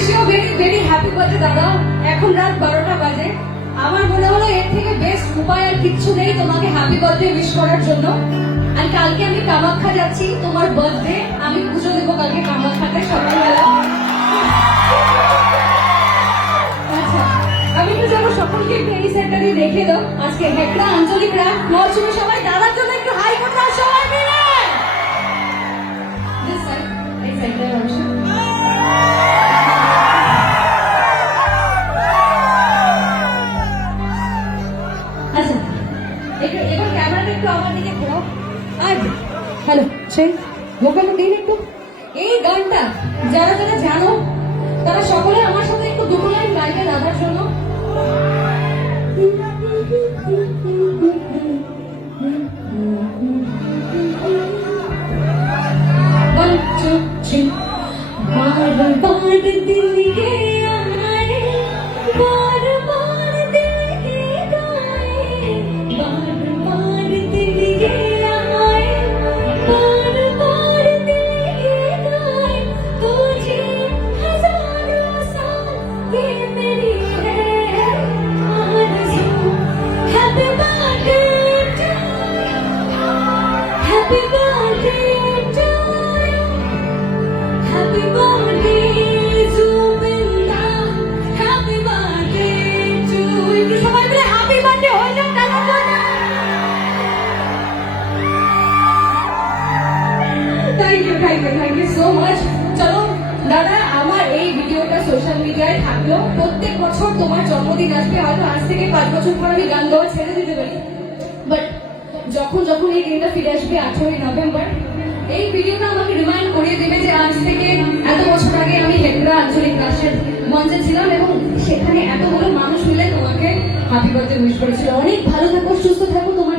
Wish you very very happy birthday দাদা। এখন রাত 12টা বাজে। আমার মনে হলো এর থেকে বেস্ট উপায় আর কিচ্ছু নেই তোমাকে হ্যাপি বার্থডে উইশ করার জন্য। আর কালকে আমি কামাখ্যা যাচ্ছি, তোমার বার্থডে, আমি পুজো দেবো কালকে কামাখ্যাতে সকালবেলা। আচ্ছা, আমি তো যাবো, সকলকে একটু এই সেটটা দিয়ে দেখিয়ে দাও। আজকে হেকড়া আঞ্চলিকরা মরশুমে সবাই দাদার জন্য একটু হাই করতে আর সবাই মিলে This side, এই সাইডটায় অবশ্য। আচ্ছা, এবার ক্যামেরাটা একটু আমার দিকে ঘোরাও। আচ্ছা, হ্যালো, সেই ভোকালটা দিন একটু। এই গানটা যারা যারা জানো তারা সকলে আমার সাথে একটু দুটো লাইন গাইবে দাদার জন্য। One, two, three. बार बार दिल के आए, बार बार दिल के गाए, बार बार दिल के आए, बार बार दिल के गाए, तुझे हजारों साल ये मेरी है आरज़ू। Happy birthday to you, happy birthday to you, happy birthday Zubinda, happy birthday to you। সবাই মিলে হ্যাপি বার্থডে হয়ে যাক দাদার জন্য। Thank you so much. চলো দাদা, আমার এই ভিডিওটা সোশ্যাল মিডিয়ায় থাকলো। প্রত্যেক বছর তোমার জন্মদিন আসবে, হয়তো আজ থেকে 5 বছর পর আমি গান গাওয়া ছেড়ে দিতে পারি, বাট যখন যখন এই দিনটা ফিরে আসবে 18ই নভেম্বর, এই ভিডিওটা আমাকে রিমাইন্ড করিয়ে দেবে যে আজ থেকে এত বছর আগে আমি হেকড়া আঞ্চলিক রাষ্ট্রের মঞ্চে ছিলাম এবং সেখানে এতগুলো মানুষ মিলে তোমাকে হ্যাপি বার্থডে উইশ করেছিল। অনেক ভালো থাকো, সুস্থ থাকো, তোমার